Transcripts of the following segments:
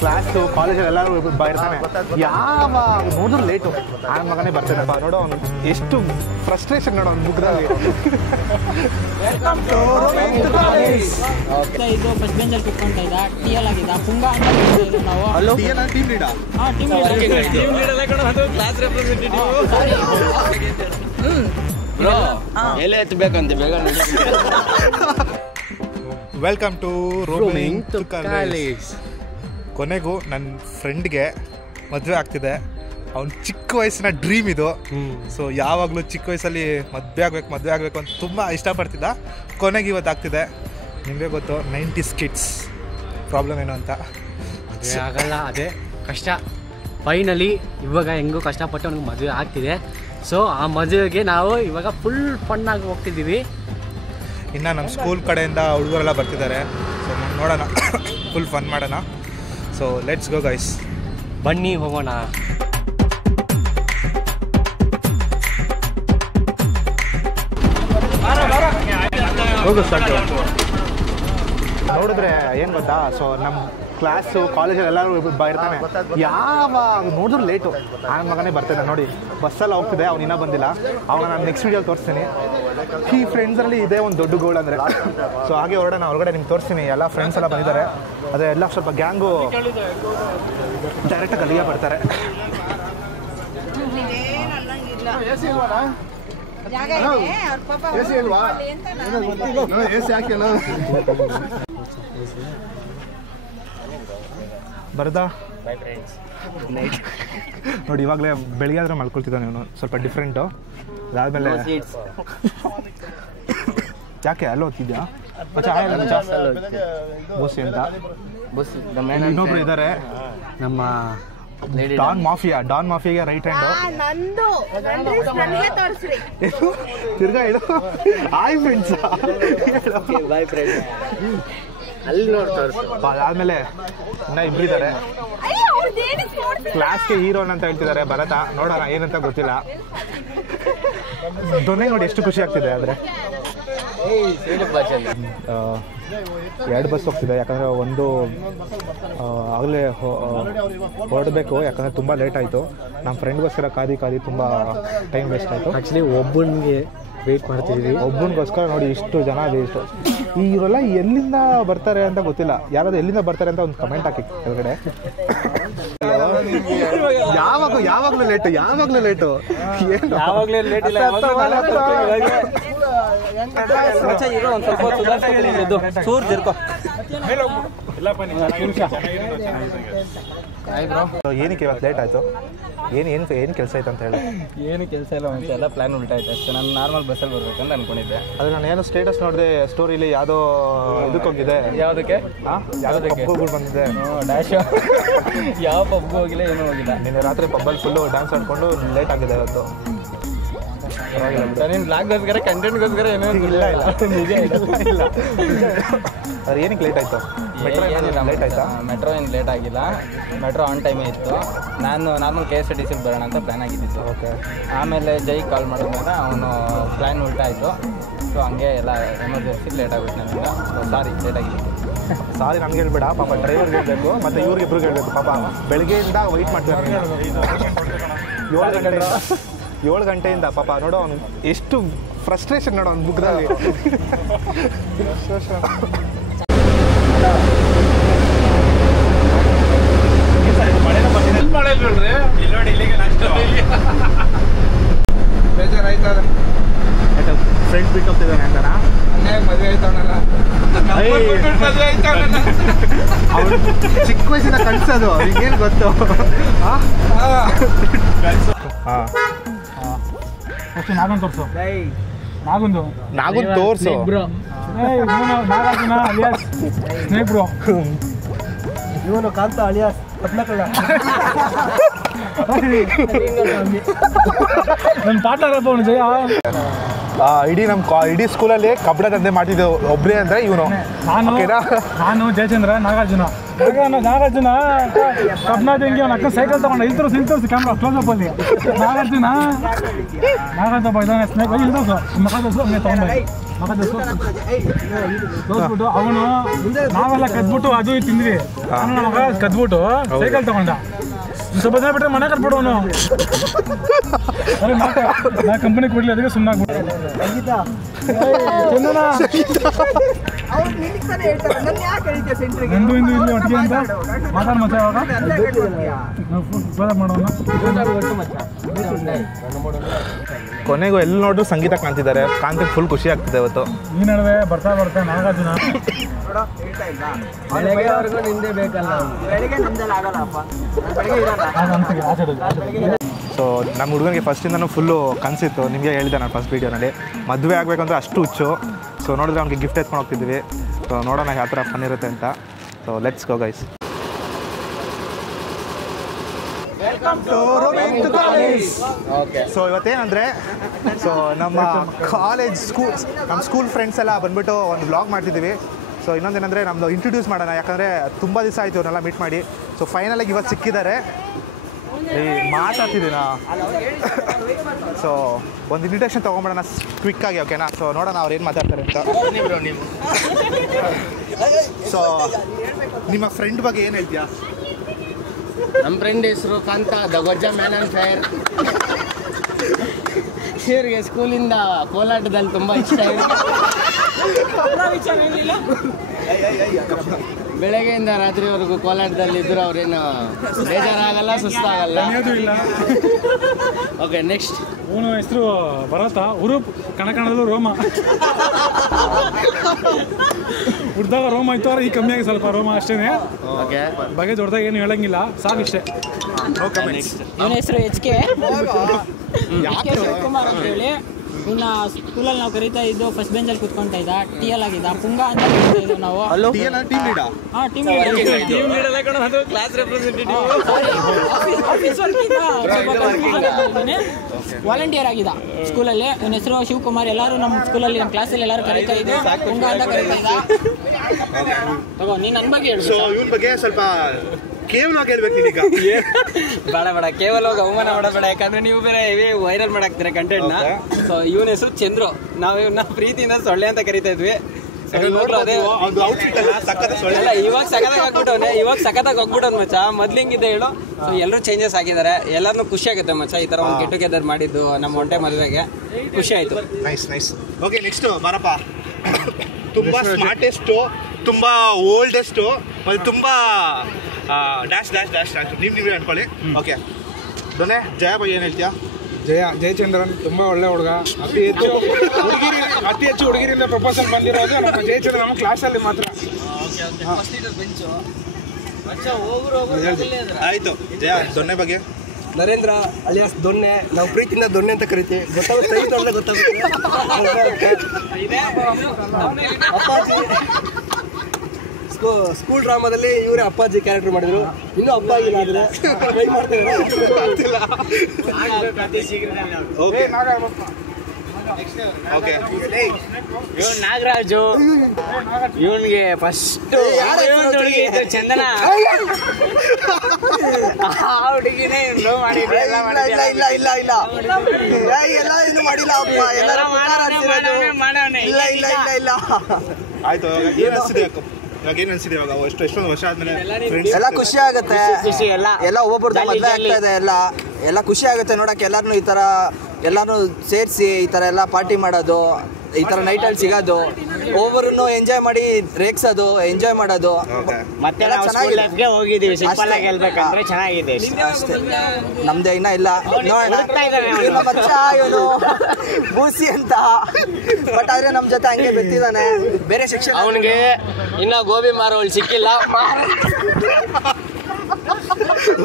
Class ಕಾಲೇಜಲ್ಲಿ ಎಲ್ಲರೂ ಇರ್ತಾನೆ, ಯಾವಾಗ ನೋಡಿದ್ರು ಲೇಟು. ಆ ಮಗನೇ ಬರ್ತಾನಪ್ಪ ನೋಡೋ, ಅವ್ನು ಎಷ್ಟು ಫ್ರಸ್ಟ್ರೇಷನ್ ನೋಡೋ ಅವ್ನ ಮುಖದಲ್ಲಿ. ಇದು ಫಸ್ಟ್ ಬೆಂಚಲ್ಲಿ ಕುತ್ಕೊಂತ ಇದ್ದ, ಟಿಎಲ್ ಆಗಿದ್ದ, ಪುಂಗ ಅಂತ ನಾವು team leader class representative. Welcome to roaming to college. ಕೊನೆಗೂ ನನ್ನ ಫ್ರೆಂಡ್ಗೆ ಮದುವೆ ಆಗ್ತಿದೆ. ಅವ್ನ ಚಿಕ್ಕ ವಯಸ್ಸಿನ ಡ್ರೀಮ್ ಇದು. ಸೊ ಯಾವಾಗಲೂ ಚಿಕ್ಕ ವಯಸ್ಸಲ್ಲಿ ಮದುವೆ ಆಗಬೇಕು ಅಂತ ತುಂಬ ಇಷ್ಟಪಡ್ತಿದ್ದ. ಕೊನೆಗೆ ಇವತ್ತು ಆಗ್ತಿದೆ. ನಿಮಗೆ ಗೊತ್ತು 90s ಕಿಡ್ಸ್ ಪ್ರಾಬ್ಲಮ್ ಏನು ಅಂತ. ಆಗಲ್ಲ, ಅದೇ ಕಷ್ಟ. ಫೈನಲಿ ಇವಾಗ ಹೆಂಗೂ ಕಷ್ಟಪಟ್ಟು ಅವ್ನಿಗೆ ಮದುವೆ ಆಗ್ತಿದೆ. ಸೊ ಆ ಮದುವೆಗೆ ನಾವು ಇವಾಗ ಫುಲ್ ಫನ್ನಾಗಿ ಹೋಗ್ತಿದ್ದೀವಿ. ಇನ್ನು ನಮ್ಮ ಸ್ಕೂಲ್ ಕಡೆಯಿಂದ ಹುಡುಗರೆಲ್ಲ ಬರ್ತಿದ್ದಾರೆ. ಸೊ ನೋಡೋಣ, ಫುಲ್ ಫನ್ ಮಾಡೋಣ. ಸೊ ಲೆಟ್ಸ್ ಗೋ ಗೈಸ್, ಬನ್ನಿ ಹೋಗೋಣ. ಹೋಗು ಸ್ಟಾರ್ಟ್. ನೋಡಿದ್ರೆ ಏನು ಗೊತ್ತಾ, ಸೊ ನಮ್ಮ ಕ್ಲಾಸು ಕಾಲೇಜಲ್ಲಿ ಎಲ್ಲರೂ ಇರ್ತಾನೆ, ಯಾವಾಗ ನೋಡಿದ್ರು ಲೇಟು. ಆ ಮಗನೇ ಬರ್ತಾನೆ ನೋಡಿ, ಬಸ್ಸಲ್ಲಿ ಹೋಗ್ತಿದೆ, ಅವ್ನು ಇನ್ನೂ ಬಂದಿಲ್ಲ. ಅವಾಗ ನಾನು ನೆಕ್ಸ್ಟ್ ವೀಡಿಯೋಲಿ ತೋರಿಸ್ತೀನಿ. ಈ ಫ್ರೆಂಡ್ಸಲ್ಲಿ ಇದೇ ಒಂದು ದೊಡ್ಡ ಗೋಲ್ ಅಂದರೆ. ಸೊ ಹಾಗೆ ಹೊರಡೋಣ, ಹೊರಗಡೆ ನಿಮ್ಗೆ ತೋರಿಸ್ತೀನಿ. ಎಲ್ಲ ಫ್ರೆಂಡ್ಸ್ ಎಲ್ಲ ಬಂದಿದ್ದಾರೆ. ಅದೇ ಎಲ್ಲ ಸ್ವಲ್ಪ ಗ್ಯಾಂಗು ಡೈರೆಕ್ಟಾಗಿ ಅಲ್ಲಿಗೆ ಬರ್ತಾರೆ. ಬರ್ದಾ ನೋಡಿ, ಇವಾಗಲೇ ಬೆಳಿಗ್ಗೆ ಆದ್ರೆ ಮಲ್ಕೊಳ್ತಿದ್ದಾನೆ ಇವನು, ಸ್ವಲ್ಪ ಡಿಫ್ರೆಂಟು. ಅದಾದಮೇಲೆ ಯಾಕೆ ಅಲ್ಲೋ ಓದ್ತಿದ್ಯಾ ಬೋಸಿ ಅಂತ ಇನ್ನೊಬ್ರು ಇದ್ದಾರೆ, ನಮ್ಮ ಡಾನ್ ಮಾಫಿಯಾಗೆ ರೈಟ್ ಹ್ಯಾಂಡು. ತಿರ್ಗಾ ಹೇಳು ಹಾಯ್ ಫ್ರೆಂಡ್ಸ್. ಅದಾದ್ಮೇಲೆ ಇನ್ನ ಇಬ್ಬರಿದ್ದಾರೆ. ಕ್ಲಾಸ್ಗೆ ಹೀರೋನ್ ಅಂತ ಹೇಳ್ತಿದ್ದಾರೆ, ಭರತ. ನೋಡೋಣ ಏನಂತ ಗೊತ್ತಿಲ್ಲ. ದೊನ್ನೆ ನೋಡಿ ಎಷ್ಟು ಖುಷಿ ಆಗ್ತಿದೆ. ಆದರೆ 2 ಬಸ್ ಹೋಗ್ತಿದೆ, ಯಾಕಂದರೆ ಒಂದು ಆಗಲೇ ಹೊರಡಬೇಕು, ಯಾಕಂದರೆ ತುಂಬ ಲೇಟ್ ಆಯಿತು. ನಮ್ಮ ಫ್ರೆಂಡ್ಗೋಸ್ಕರ ಕಾದಿ ತುಂಬ ಟೈಮ್ ವೇಸ್ಟ್ ಆಯಿತು. ಆ್ಯಕ್ಚುಲಿ ಒಬ್ಬನಿಗೆ ವೆಯ್ಟ್ ಮಾಡ್ತಿದ್ದೀವಿ. ಒಬ್ಬನಿಗೋಸ್ಕರ ನೋಡಿ ಇಷ್ಟು ಜನ ವೇಸ್ಟು. ಇವರೆಲ್ಲ ಎಲ್ಲಿಂದ ಬರ್ತಾರೆ ಅಂತ ಗೊತ್ತಿಲ್ಲ. ಯಾರಾದ್ರೂ ಎಲ್ಲಿಂದ ಬರ್ತಾರೆ ಅಂತ ಒಂದು ಕಮೆಂಟ್ ಹಾಕಿ ಕೆಳಗಡೆ. ಯಾವಾಗಲೂ ಲೇಟು ಏನಕ್ಕೆ ಇವತ್ತು ಲೇಟ್ ಆಯಿತು? ಏನು ಕೆಲಸ ಆಯ್ತು ಅಂತ ಹೇಳಿ? ಏನು ಕೆಲಸ ಇಲ್ಲ, ಮುಂಚೆ ಎಲ್ಲ ಪ್ಲಾನ್ ಉಲ್ಟಾಯ್ತು ಅಷ್ಟೇ. ನಾನು ನಾರ್ಮಲ್ ಬಸ್ಸಲ್ಲಿ ಬರ್ಬೇಕಂತ ಅನ್ಕೊಂಡಿದ್ದೆ. ಅದು ನಾನು ಏನೋ ಸ್ಟೇಟಸ್ ನೋಡಿದೆ, ಸ್ಟೋರಿಲಿ ಯಾವುದೋ ಇದಕ್ಕೆ ಹೋಗಿದೆ. ಯಾವುದಕ್ಕೆ ಪಬ್ಗಳು ಬಂದಿದೆ. ಡ್ಯಾಶ್ ಯಾವ ಪಬ್ಗೂ ಹೋಗಿಲ್ಲ, ಏನೂ ಹೋಗಿಲ್ಲ. ನಿನ್ನೆ ರಾತ್ರಿ ಪಬ್ಬಲ್ಲಿ ಫುಲ್ಲು ಡ್ಯಾನ್ಸ್ ಆಡ್ಕೊಂಡು ಲೇಟ್ ಆಗಿದೆ ಇವತ್ತು. ನೀನು ಬ್ಲಾಗ್ಗೋಸ್ಕರ ಕಂಟೆಂಟ್ಗೋಸ್ಕರ ಏನೋ ಇಲ್ಲ ಅದು ಏನಕ್ಕೆ ಲೇಟ್ ಆಯಿತು? ಲೇಟ್ ಆಯ್ತಾ? ಮೆಟ್ರೋ ಏನು ಲೇಟ್ ಆಗಿಲ್ಲ, ಮೆಟ್ರೋ ಆನ್ ಟೈಮೇ ಇತ್ತು. ನಾನು ನಾರ್ಮಲ್ KSRTCಲಿ ಬರೋಣ ಅಂತ ಪ್ಲ್ಯಾನ್ ಆಗಿದ್ದಿತ್ತು. ಓಕೆ. ಆಮೇಲೆ ಜೈ ಕಾಲ್ ಮಾಡಿದ್ಮೇಲೆ ಅವನು ಪ್ಲ್ಯಾನ್ ಉಲ್ಟಾಯಿತು. ಸೊ ಹಂಗೆ ಎಲ್ಲ ಎಮರ್ಜೆನ್ಸಿ ಲೇಟ್ ಆಗುತ್ತೆ ನಮ್ಮಿಂದ. ಸಾರಿ ಲೇಟ್ ಆಗಿತ್ತು. ಸಾರಿ ನಮ್ಗೆ ಹೇಳ್ಬೇಡ, ಪಾಪ ಡ್ರೈವರ್ಗೆ ಹೇಳಬೇಕು ಮತ್ತು ಇವ್ರಿಗಿಬ್ರಿಗೆ ಹೇಳಬೇಕು. ಪಾಪ ಬೆಳಗ್ಗೆಯಿಂದ ವೆಯ್ಟ್ ಮಾಡ್ತಾರೆ. 7 ಗಂಟೆಯಿಂದ ಪಾಪ ನೋಡೋ, ಅವ್ನು ಎಷ್ಟು ಫ್ರಸ್ಟ್ರೇಷನ್ ನೋಡೋ ಅವ್ನ ಮುಖದಲ್ಲಿ. ಬೇಜಾರಾಯ್ತದ ಫ್ರೆಂಡ್ ಬಿಟ್ಟು ಹೋಗ್ತಿದ್ದಾನೆ ಅಂತಾನ. ಮದುವೆ ಆಯ್ತವನಲ್ಲ, ಅವನು ಚಿಕ್ಕ ವಯಸ್ಸಿನ ಕಳ್ಸೋದು ಅವ್ರಿಗೇನು ಗೊತ್ತು? ನಾಗನ್ ತೋರ್ಸು, ನಾಗನ್ ತೋರ್ಸು. ನಾಗಾರ್ಜುನ ಅಲಿಯಾಸ್ ಸ್ನೇಕ್ ಬ್ರೋ, ಇವನು ಕಾಂತ ಅಲಿಯಾಸ್ ಪಟ್ಲಕಳ್ಳ. ನನ್ನ ಪಾರ್ಟ್ನರ್ ಅಪ್ಪ ಅವನು ಜಯ. ಇಡೀ ಸ್ಕೂಲಲ್ಲಿ ಕಬ್ಬಡ ದಂಧೆ ಮಾಡ್ತಿದ್ದೆವು ಒಬ್ಬರೇ ಅಂದರೆ ಇವನು. ನಾನು ಜಯಚಂದ್ರ, ನಾಗಾರ್ಜುನ ಕಬ್ನಾಥ್ ಹೆಂಗೆ ಅವ್ನ ಅಕ್ಕ ಸೈಕಲ್ ತಗೊಂಡು ಇಲ್ಲಿ ತೋರಿಸಿ ಕ್ಯಾಮ್ರಾ ಕ್ಲೋಸಪ್ ಅಲ್ಲಿ. ನಾಗಾರ್ಜುನ ಇದ್ದಾನೆ ಸ್ನೇಕ್ ಇಲ್ಲಿ ತೋರಿಸು, ಮಕ್ಕ ತೋರಿಸು, ಹಂಗೆ ತೊಗೊಂಡು ತೋರಿಸ್ಬಿಟ್ಟು ಅವನು ನಾವೆಲ್ಲ ಕದ್ಬಿಟ್ಟು ಅದು ತಿಂದ್ವಿ. ನನ್ನ ಮಗ ಕದ್ಬಿಟ್ಟು ಸೈಕಲ್ ತಗೊಂಡ. ಸ್ವಲ್ಪ ದಿನ ಬಿಟ್ಟರೆ ಮನೆ ಕಟ್ಬಿಡು ಅವನು. ನಾ ಕಂಪನಿ ಕೊಡ್ಲಿ ಅದಕ್ಕೆ ಸುಮ್ಮನೆ ಆಗ್ಬಿಟ್ಟು ನಂದು ಇಂದು ಇಲ್ಲಿ ಒಟ್ಟಿಗೆ ಅಂತ ಮಾತಾಡ ಮಚ್ಚ. ಇವಾಗ ಮಾಡೋಣ. ಕೊನೆಗೂ ಎಲ್ಲಿ ನೋಡ್ರು ಸಂಗೀತ ಕಾಣ್ತಿದ್ದಾರೆ. ಕಾಣ್ತಿದ್ದು ಫುಲ್ ಖುಷಿ ಆಗ್ತಿದೆ ಇವತ್ತು. ಈ ನಡುವೆ ಬರ್ತಾ ನಾಗಾರ್ಜುನ ನಿಂದೆ ಬೇಕಲ್ಲ. ಸೊ ನಮ್ಮ ಹುಡುಗನಿಗೆ ಫಸ್ಟಿಂದನೂ ಫುಲ್ಲು ಕನಸಿತ್ತು. ನಿಮಗೆ ಹೇಳಿದೆ ನಾನು ಫಸ್ಟ್ ವೀಡಿಯೋನಲ್ಲಿ ಮದುವೆ ಆಗಬೇಕಂದ್ರೆ ಅಷ್ಟು ಹುಚ್ಚು. ಸೊ ನೋಡಿದ್ರೆ ಅವ್ನಿಗೆ ಗಿಫ್ಟ್ ಎತ್ಕೊಂಡು ಹೋಗ್ತಿದ್ವಿ. ಸೊ ನೋಡೋಣ ಯಾವ ಥರ ಫನ್ ಇರುತ್ತೆ ಅಂತ. So let's go guys. So ಇವತ್ತೇನಂದರೆ ಸೊ ನಮ್ಮ ಕಾಲೇಜ್ ನಮ್ಮ ಸ್ಕೂಲ್ ಫ್ರೆಂಡ್ಸ್ ಎಲ್ಲ ಬಂದ್ಬಿಟ್ಟು ಒಂದು ವ್ಲಾಗ್ ಮಾಡ್ತಿದ್ದೀವಿ. ಸೊ ಇನ್ನೊಂದೇನೆಂದರೆ ನಮ್ಮದು ಇಂಟ್ರೊಡ್ಯೂಸ್ ಮಾಡೋಣ. ಯಾಕಂದರೆ ತುಂಬ ದಿವಸ ಆಯಿತು ಅವನ್ನೆಲ್ಲ ಮೀಟ್ ಮಾಡಿ. ಸೊ ಫೈನಲಾಗಿ ಇವತ್ತು ಸಿಕ್ಕಿದ್ದಾರೆ. ಮಾತಾಡ್ತಿದ್ದೀನಾ? ಸೊ ಒಂದು ಇನ್ವಿಟೇಷನ್ ತೊಗೊಂಬಿಡೋಣ ಕ್ವಿಕ್ಕಾಗಿ, ಓಕೆನಾ? ಸೊ ನೋಡೋಣ ಅವ್ರು ಏನು ಮಾತಾಡ್ತಾರೆ ಅಂತ. ಸೊ ನಿಮ್ಮ ಫ್ರೆಂಡ್ ಬಗ್ಗೆ ಏನು ಹೇಳ್ತೀಯಾ? ನಮ್ಮ ಫ್ರೆಂಡ್ ಹೆಸರು ಕಾಂತ, ದ ಗೊಜ್ಜ ಮ್ಯಾನ್ ಆ್ಯಂಡ್ ಫೈರ್. ಇವ್ರಿಗೆ ಸ್ಕೂಲಿಂದ ಕೋಲಾಟದಲ್ಲಿ ತುಂಬ ಇಷ್ಟ. ಬೆಳಗ್ಗೆಯಿಂದ ರಾತ್ರಿವರೆಗೂ ಕೋಲಾಟದಲ್ಲಿದ್ದರೂ ಅವ್ರೇನು ಬೇಜಾರಾಗಲ್ಲ, ಸುಸ್ತಾಗಲ್ಲ. Okay, next. ಅವನು ಹೆಸರು ಭರತ, ಉರುಪ್ ಕಣಕಣದಲ್ಲೂ ರೋಮ. ಹುಡ್ದಾಗ ರೋಮ ಇತ್ತು, ಈ ಕಮ್ಮಿಯಾಗಿ ಸ್ವಲ್ಪ ರೋಮ ಅಷ್ಟೇ. ಓಕೆ, ಬಗ್ಗೆ ದೊಡ್ಡದಾಗ ಏನು ಹೇಳಂಗಿಲ್ಲ, ಸಾಕಿಷ್ಟೇ. ಇವನ ಹೆಸರು HK ಶಿವಕುಮಾರ್ ಅಂತ ಹೇಳಿ. ಇವನ್ನ ಸ್ಕೂಲಲ್ಲಿ ನಾವು ಕರೀತಾ ಇದ್ದು ಫಸ್ಟ್ ಬೆಂಚಲ್ಲಿ ಕುತ್ಕೊಂತಾ ಇದ್ದ. TL ಆಗಿದ್ದ, ಪುಂಗ ಅಂತ ಕರೀತಾ ಇದ್ವಿ ನಾವು. ವಾಲಂಟಿಯರ್ ಆಗಿದ್ದ ಸ್ಕೂಲಲ್ಲಿ. ಇವನ ಹೆಸರು ಶಿವಕುಮಾರ್. ಎಲ್ಲರೂ ನಮ್ಮ ಸ್ಕೂಲಲ್ಲಿ ನಮ್ಮ ಕ್ಲಾಸಲ್ಲಿ ಎಲ್ಲರೂ ಕರೀತಾ ಇದ್ವಿ, ಪುಂಗ ಅಂತ ಕರೀತಾ ಇದ್ದ. ತಗೋ, ನೀನು ನನ್ನ ಬಗ್ಗೆ ಹೇಳು. ಸೊ ಇವನ ಬಗ್ಗೆ ಸ್ವಲ್ಪ ಕೇವಲವಾಗಿ ಹೇಳ್ಬೇಕು ನೀನೀಗ. ಬೇಡ ಕೇವಲವಾಗಿ ಅವಮಾನ ಮಾಡಬೇಡ, ಯಾಕಂದ್ರೆ ನೀವು ಬೇರೆ ವೈರಲ್ ಮಾಡಾಕ್ತೀರ ಕಂಟೆಂಟ್ನ. ಸೊ ಇವನ ಹೆಸರು ಚಂದ್ರು. ನಾವು ಇವನ್ನ ಪ್ರೀತಿಯಿಂದ ಸೊಳ್ಳೆ ಅಂತ ಕರಿತಾ ಇದ್ವಿ. ಅದೇ ಅಲ್ಲ, ಇವಾಗ ಸಖತ್ತಾಗಿ ಆಗ್ಬಿಟ್ಟವನೆ. ಇವಾಗ ಸಖತ್ತಾಗಿ ಹೋಗ್ಬಿಟ್ಟವ್ ಮಚ್ಚ. ಮೊದ್ಲಿಂಗಿದೆ ಹೇಳು. ಸೊ ಎಲ್ಲರೂ ಚೇಂಜಸ್ ಆಗಿದ್ದಾರೆ. ಎಲ್ಲರನ್ನೂ ಖುಷಿ ಆಗುತ್ತೆ ಮಚ್ಚ. ಈ ತರ ಒಂದು ಗೆಟ್ ಟುಗೆದರ್ ಮಾಡಿದ್ದು ನಮ್ಮ ಒಂಟೆ ಮದುವೆಗೆ ಖುಷಿ ಆಯ್ತು. ನೈಸ್. ಓಕೆ, ನೆಕ್ಸ್ಟ್ ಬಾರಪ್ಪ. ತುಂಬಾ ಸ್ಮಾರ್ಟೆಸ್ಟು, ತುಂಬಾ ಓಲ್ಡೆಸ್ಟು, ಮತ್ತು ತುಂಬಾ ಡ್ಯಾಶ್ ನೀವು ಅನ್ಕೊಳ್ಳಿ. ಓಕೆ, ದೊನೆ ಜಯ ಬಗ್ಗೆ ಏನು ಹೇಳ್ತೀಯಾ? ಜಯಚಂದ್ರನ್ ತುಂಬ ಒಳ್ಳೆ ಹುಡುಗ. ಅತಿ ಹೆಚ್ಚು ಹುಡುಗಿರಿಂದ ಪ್ರಪೋಸಲ್ ಬಂದಿರೋದು ನಮ್ಮ ಜಯಚಂದ್ರನ್ ನಮ್ಮ ಕ್ಲಾಸಲ್ಲಿ ಮಾತ್ರ. ಆಯಿತು. ಜಯ, ದೊನ್ನೆ ಬಗ್ಗೆ? ನರೇಂದ್ರ ಅಲಿಯಾಸ್ ದೊನ್ನೆ. ನಾವು ಪ್ರೀತಿಯಿಂದ ದೊನ್ನೆ ಅಂತ ಕರಿತೀವಿ. ಗೊತ್ತಾಗುತ್ತೆ. ಅಪ್ಪಾಜಿ ಸ್ಕೂಲ್ ಡ್ರಾಮಾದಲ್ಲಿ ಇವರೇ ಅಪ್ಪಾಜಿ ಕ್ಯಾರೆಕ್ಟರ್ ಮಾಡಿದ್ರು. ಇನ್ನೂ ಅಪ್ಪ ಆಗಿಲ್ಲ, ಆದರೆ ಟ್ರೈ ಮಾಡ್ತಿದ್ದಾರೆ. ಇವನ್ ನಾಗರಾಜು. ಇವನ್ಗೆ ಫಸ್ಟ್ ಚಂದನ ಹುಡುಗಿನೇ ಲವ್ ಮಾಡಿದ್ದೆ. ಆಯ್ತು. ಏನು ಅನಿಸ್ತಿದೆ ಇವಾಗ? ಎಷ್ಟೊಂದು ವರ್ಷ ಆದ್ಮೇಲೆ ಎಲ್ಲ ಖುಷಿ ಆಗುತ್ತೆ. ಎಲ್ಲ ಒಬ್ಬೊಬ್ರದ್ದು ಮದುವೆ ಆಗ್ತಾ ಇದೆ. ಎಲ್ಲ ಖುಷಿ ಆಗುತ್ತೆ ನೋಡಕ್ಕೆ. ಎಲ್ಲಾರನು ಈ ತರ ಎಲ್ಲಾರು ಸೇರಿಸಿ ಈ ತರ ಎಲ್ಲ ಪಾರ್ಟಿ ಮಾಡೋದು, ಈ ತರ ನೈಟಲ್ಲಿ ಸಿಗೋದು, ಒಬ್ಬರನ್ನು ಎಂಜಾಯ್ ಮಾಡಿ ರೇಗ್ಸೋದು, ಎಂಜಾಯ್ ಮಾಡೋದು. ಮತ್ತೆ ಹೋಗಿದ್ದೀವಿ. ಸಿಂಪಲ್ ಆಗಿ ಹೇಳ್ಬೇಕಂದ್ರೆ ಚೆನ್ನಾಗಿದೆ. ನಮ್ದೇ ಇನ್ನ ಇಲ್ಲ, ನೋಡೋಣ. ಇವನು ಬೂಸಿ ಅಂತ, ಬಟ್ ಆದ್ರೆ ನಮ್ ಜೊತೆ ಹಂಗೆ ಬೆತ್ತಿದಾನೆ. ಬೇರೆ ಸೆಕ್ಷನ್ ಅವನಿಗೆ ಇನ್ನ ಗೋಬಿ ಮಾರೋಳು ಸಿಕ್ಕಿಲ್ಲ.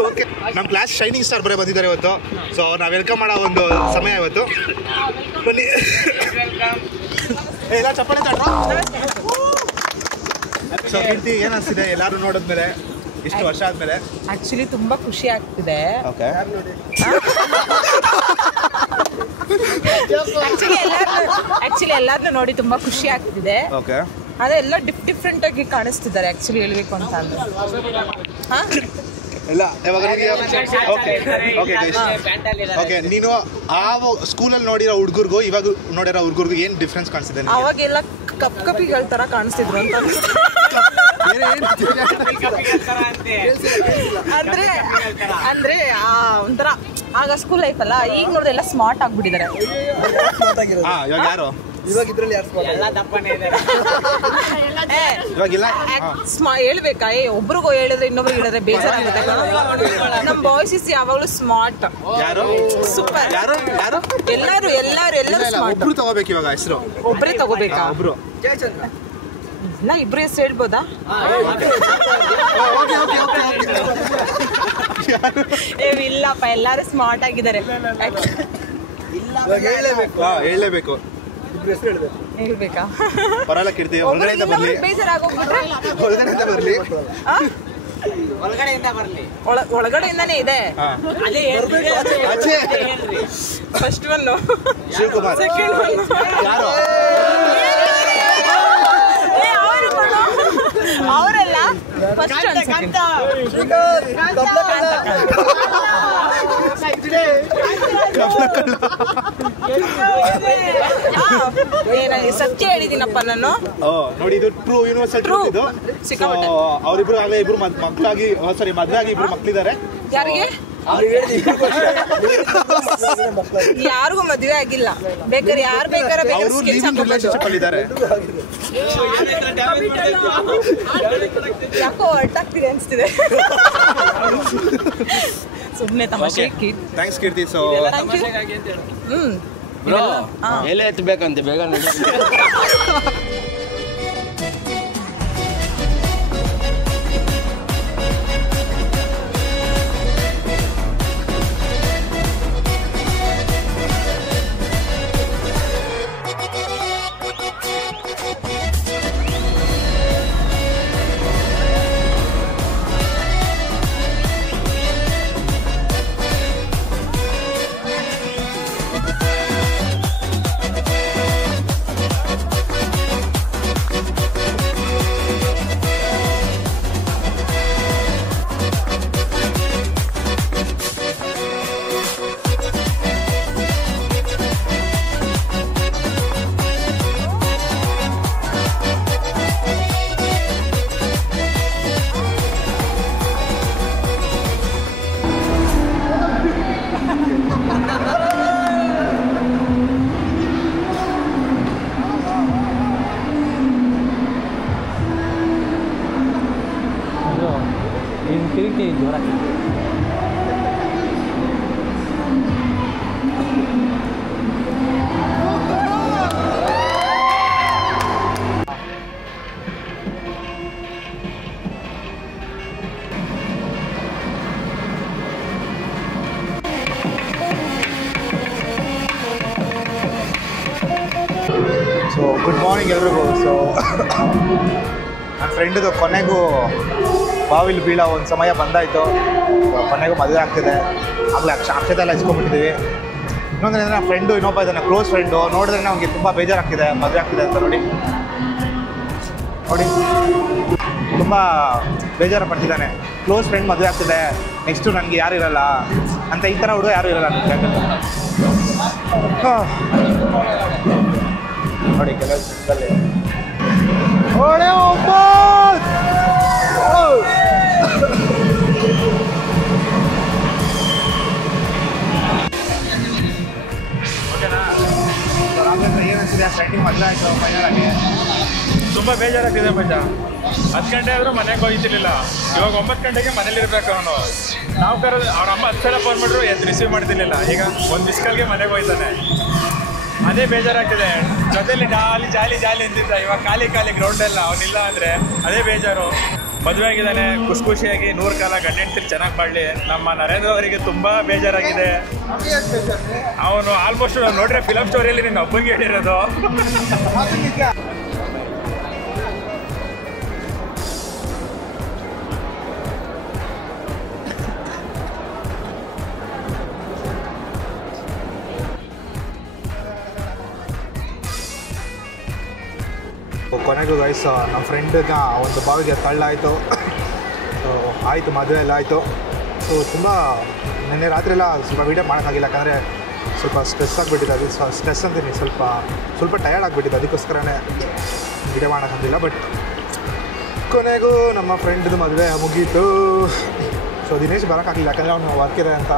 ಓಕೆ, ನಮ್ಮ ಕ್ಲಾಸ್ ಶೈನಿಂಗ್ ಸ್ಟಾರ್ ಬರೇ ಬಂದಿದ್ದಾರೆ ಇವತ್ತು. ಸೊ ನಾವು ವೆಲ್ಕಮ್ ಮಾಡೋ ಒಂದು ಸಮಯ ಇವತ್ತು. ಬನ್ನಿ ಎಲ್ಲ ಚಪ್ಪಾಳೆ ತಡ್ರ. ಸೊ ಕೀರ್ತಿ, ಏನು ಅನಿಸ್ತಿದೆ ಎಲ್ಲರೂ ನೋಡಿದ್ಮೇಲೆ ಇಷ್ಟು ವರ್ಷ ಆದ್ಮೇಲೆ? ಆಕ್ಚುಲಿ ತುಂಬಾ ಖುಷಿ ಆಗ್ತಿದೆ. ಓಕೆ, ಆಕ್ಚುಲಿ ಎಲ್ಲಾರನ್ನೂ ನೋಡಿ ತುಂಬಾ ಖುಷಿ ಆಗ್ತಿದೆ. ಓಕೆ, ಅದೆಲ್ಲ ಡಿಫ್ರೆಂಟ್ ಆಗಿ ಕಾಣಿಸ್ತಿದ್ದಾರೆ ಆಕ್ಚುಲಿ ಹೇಳ್ಬೇಕು ಅಂತ ಅಂದ್ರೆ. ಇಲ್ಲ ಇವಾಗ ಓಕೆ ನೀನು ಆ ಸ್ಕೂಲಲ್ಲಿ ನೋಡಿರೋ ಹುಡುಗರಿಗೂ ಇವಾಗ ನೋಡಿರೋ ಹುಡುಗರಿಗೂ ಏನು ಡಿಫ್ರೆನ್ಸ್ ಕಾಣಿಸ್ತಿದೆ? ಅವಾಗೆಲ್ಲ ಕಪ್ಪಿಗಳ ತರ ಕಾಣಿಸ್ತಿದ್ರು ಅಂತ ಅಂದ್ರೆ ಅಂದ್ರೆ ಒಂಥರ ಆಗ ಸ್ಕೂಲ್ ಲೈಫ್ ಅಲ್ಲ, ಈಗ ನೋಡಿದ್ರೆ ಎಲ್ಲ ಸ್ಮಾರ್ಟ್ ಆಗ್ಬಿಟ್ಟಿದ್ದಾರೆ. ಇವಾಗ ಯಾರು ಇದ್ರಲ್ಲಿ ಯಾರು ಹೇಳ್ಬೇಕಾ? ಒಬ್ರಿಗೂ ಹೇಳಿದ್ರೆ ಇನ್ನೊಬ್ರಿಗೆ ಹೇಳಿದ್ರೆ ಬೇಜಾರಾಗುತ್ತೆ. ನಮ್ ಬಾಯ್ಸ್ ಯಾವಾಗ್ಲೂ ಸ್ಮಾರ್ಟ್, ಸೂಪರ್. ಎಲ್ಲರೂ ಒಬ್ರು ತಗೋಬೇಕು ಇವಾಗ ಹೆಸರು. ಒಬ್ರೇ ತಗೋಬೇಕಾ? ಒಬ್ರು ನಾ ಇಬ್ರು ಹೆಸರು ಹೇಳ್ಬೋದಾ? ಇಲ್ಲಪ್ಪ, ಎಲ್ಲಾರು ಸ್ಮಾರ್ಟ್ ಆಗಿದ್ದಾರೆ. ಹೇಳಲೇಬೇಕು. ಹೇಳ್ಬೇಕಾ? ಪರವಾಗಿಲ್ಲ ಕೀರ್ತಿ, ಹೊರಗಡೆಯಿಂದ ಬರ್ಲಿ. ಬೇಜಾರಾಗೋಗ್ಬಿಟ್ರೆ ಒಳಗಡೆಯಿಂದ ಬರ್ಲಿ. ಒಳಗಡೆಯಿಂದಾನೇ ಇದೆ. First one Shivakumar, second one ಅವರೆಲ್ಲ ಫಸ್ಟ್ ಸತ್ಯ ಹೇಳಿದೀನಪ್ಪ ನಾನು. ನೋಡಿ ಇದು ಟ್ರೂ ಯೂನಿವರ್ಸಲ್ ಟ್ರೂ. ಇದು ಅವರಿಬ್ರು ಆಗಲೇ ಇಬ್ರು ಮಕ್ಕಳಾಗಿ ಮದುವೆ ಆಗಿ ಇಬ್ರು ಮಕ್ಕಳಿದ್ದಾರೆ. ಯಾರಿಗೆ? ಯಾರಿಗೂ ಮದುವೆ ಆಗಿಲ್ಲ. ಬೇಕಾದ್ರೆ ಯಾರು ಬೇಕಾದ್ರೆ ರಿಲೇಶನ್ಶಿಪ್ ಅಲ್ಲಿ ಇದ್ದಾರೆ. ಯಾಕೋ ಹೊರಟಾಗ್ತಿದೆ ಅನ್ಸ್ತಿದೆ. ಸುಮ್ಮನೆ ತಮಾಷೆ. ಥ್ಯಾಂಕ್ಸ್ ಕೀರ್ತಿ. ಸೊ ಎಲೆ ಎತ್ತಬೇಕಂತೆ ಬೇಗ ನೋಡಿ. ಸೊ ಗುಡ್ ಮಾರ್ನಿಂಗ್ ಎಲ್ರಿಗೂ. ಸೊ ನನ್ನ ಫ್ರೆಂಡ್ದು ಕೊನೆಗೂ ಬಾವಿಲಿ ಬೀಳೋ ಒಂದು ಸಮಯ ಬಂದಾಯಿತು. ಕೊನೆಗೂ ಮದುವೆ ಆಗ್ತಿದೆ. ಆಗಲೇ ಅಕ್ಷತೆ ಎಲ್ಲ ಇಸ್ಕೊಂಡ್ಬಿಟ್ಟಿದ್ದೀವಿ. ಇನ್ನೊಂದೇನೆಂದರೆ ನನ್ನ ಫ್ರೆಂಡು ಇನ್ನೊಬ್ಬ ಇದ್ದಾನೆ, ಕ್ಲೋಸ್ ಫ್ರೆಂಡು. ನೋಡಿದ್ರೆ ಅವ್ನಿಗೆ ತುಂಬ ಬೇಜಾರಾಗ್ತಿದೆ ಮದುವೆ ಆಗ್ತಿದೆ ಅಂತ. ನೋಡಿ ತುಂಬ ಬೇಜಾರು ಪಡ್ತಿದ್ದಾನೆ. ಕ್ಲೋಸ್ ಫ್ರೆಂಡ್ ಮದುವೆ ಆಗ್ತಿದೆ, ನೆಕ್ಸ್ಟು ನನಗೆ ಯಾರು ಇರಲ್ಲ ಅಂತ. ಈ ಥರ ಹುಡುಗ ಯಾರು ಇರಲ್ಲ ನನ್ನ ಫ್ರೆಂಡ್. ನೋಡಿ ಕೆಲವು ಸಿಕ್ಕಲ್ಲಿ ಏನಿದೆ ಫ್ರೆಂಡಿಗೆ ಮದುವೆ ಆಯಿತು ಫೈನಲಾಗಿ. ತುಂಬ ಬೇಜಾರಾಗ್ತಿದೆ ಮಜಾ. 10 ಗಂಟೆ ಆದರೂ ಮನೆಗೆ ಹೋಗ್ತಿರ್ಲಿಲ್ಲ. ಇವಾಗ 9 ಗಂಟೆಗೆ ಮನೇಲಿ ಇರಬೇಕು ಅವನು. ನಾವು ಕರೆದು ಅವ್ರ ಅಮ್ಮ 10 ಸಲ ಫೋನ್ ಮಾಡಿದ್ರು ರಿಸೀವ್ ಮಾಡ್ತಿರ್ಲಿಲ್ಲ. ಈಗ ಒಂದು ಮಿಸ್ ಕಾಲ್ಗೆ ಮನೆಗೆ ಹೋಗ್ತಾನೆ. ಅದೇ ಬೇಜಾರಾಗ್ತಿದೆ. ಜೊತೆಲಿ ಜಾಲಿ ಅಂತಿದ್ದ, ಇವಾಗ ಖಾಲಿ ಗ್ರೌಂಡೆಲ್ಲ ಅವನಿಲ್ಲ ಅಂದರೆ ಅದೇ ಬೇಜಾರು. ಮದುವೆ ಆಗಿದ್ದಾನೆ, ಖುಷಿಯಾಗಿ 100 ಕಾಲ ಗಂಡ ಹೆಂಡ್ತಿರು ಚೆನ್ನಾಗಿ ಬಾಳಲಿ. ನಮ್ಮ ನರೇಂದ್ರ ಅವರಿಗೆ ತುಂಬ ಬೇಜಾರಾಗಿದೆ. ಅವನು ಆಲ್ಮೋಸ್ಟ್ ನೋಡ್ರೆ ಫಿಲಮ್ ಸ್ಟೋರಿಯಲ್ಲಿ ನೀನು ಒಬ್ಬಂಗೆ ಹೇಳಿರೋದು. ಕೊನೆಗೂ ಗೈಸ್ ನಮ್ಮ ಫ್ರೆಂಡನ್ನ ಒಂದು ಬಾವಿಗೆ ತಳ್ಳಾಯಿತು. ಆಯಿತು, ಮದುವೆ ಎಲ್ಲ ಆಯಿತು. ಸೊ ತುಂಬ ನಿನ್ನೆ ರಾತ್ರಿ ಎಲ್ಲ ಸ್ವಲ್ಪ ವೀಡಿಯೋ ಮಾಡೋಕ್ಕಾಗಿಲ್ಲ, ಯಾಕಂದರೆ ಸ್ವಲ್ಪ ಸ್ಟ್ರೆಸ್ ಆಗಿಬಿಟ್ಟಿದೆ. ಅದು ಸ್ಟ್ರೆಸ್ ಅಂತೀನಿ, ಸ್ವಲ್ಪ ಟಯರ್ಡ್ ಆಗಿಬಿಟ್ಟಿದೆ, ಅದಕ್ಕೋಸ್ಕರನೇ ವೀಡಿಯೋ ಮಾಡೋಕ್ಕಾಗಿಲ್ಲ. ಬಟ್ ಕೊನೆಗೂ ನಮ್ಮ ಫ್ರೆಂಡ್ದು ಮದುವೆ ಮುಗೀತು. ಸೊ ದಿನೇಶ್ ಬರೋಕ್ಕಾಗಿಲ್ಲ, ಯಾಕಂದರೆ ಅವನು ವರ್ಕ್ ಇದೆ ಅಂತ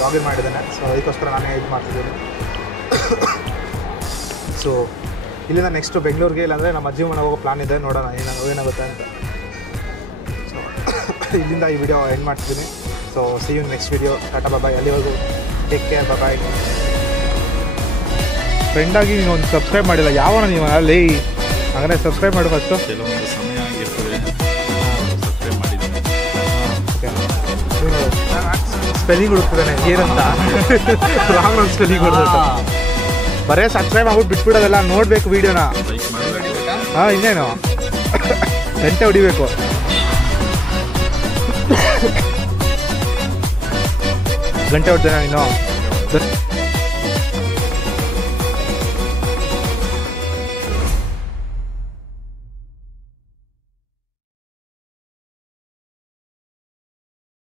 ಲಾಗಿನ್ ಮಾಡಿದ್ದಾನೆ. ಸೊ ಅದಕ್ಕೋಸ್ಕರ ನಾನೇ ಇದು ಮಾಡ್ತಿದ್ದೀನಿ. ಸೊ ಇಲ್ಲಿಂದ ನೆಕ್ಸ್ಟು ಬೆಂಗಳೂರಿಗೆ, ಇಲ್ಲಾಂದರೆ ನಮ್ಮ ಅಜ್ಜಿ ಮನೆ ಹೋಗೋ ಪ್ಲಾನ್ ಇದೆ, ನೋಡೋಣ ಏನಾಗುತ್ತೆ ಅಂತ. ಸೊ ಇಲ್ಲಿಂದ ಈ ವಿಡಿಯೋ ಎಂಡ್ ಮಾಡ್ತಿದ್ದೀನಿ. So see you next video. Tata bye. ಅಲ್ಲಿವರೆಗೂ ಟೇಕ್ ಕೇರ್, ಬಾಯ್. ಫ್ರೆಂಡಾಗಿ ನೀನು ಒಂದು ಸಬ್ಸ್ಕ್ರೈಬ್ ಮಾಡಿಲ್ಲ, ಯಾವನ ನೀವು ಅಲ್ಲಿ ಹಾಗಾದ್ರೆ ಸಬ್ಸ್ಕ್ರೈಬ್ ಮಾಡು ಫಸ್ಟು. ಕೆಲವೊಂದು ಸಮಯ ಆಗಿರ್ತದೆ, ಸಬ್ಸ್ಕ್ರೈಬ್ ಮಾಡಿದ್ದೀನಿ. ಸ್ಪೆಲ್ಲಿಂಗ್ ಹುಡುಕ್ತಿದ್ದಾನೆ ಏನಂತ, ರಾಂಗ್ ಒಂದು ಸ್ಪೆಲ್ಲಿಂಗ್ ಹುಡುಕ್ತ. ಬರೇ ಸಬ್ಸ್ಕ್ರೈಬ್ ಆಗ್ಬಿಟ್ಟು ಬಿಟ್ಬಿಡೋದಲ್ಲ, ನೋಡಬೇಕು ವೀಡಿಯೋನ. ಹಾಂ, ಇನ್ನೇನು ಗಂಟೆ ಹೊಡಿಬೇಕು. ಗಂಟೆ ಹೊಡ್ತೇನೆ ನೀನು.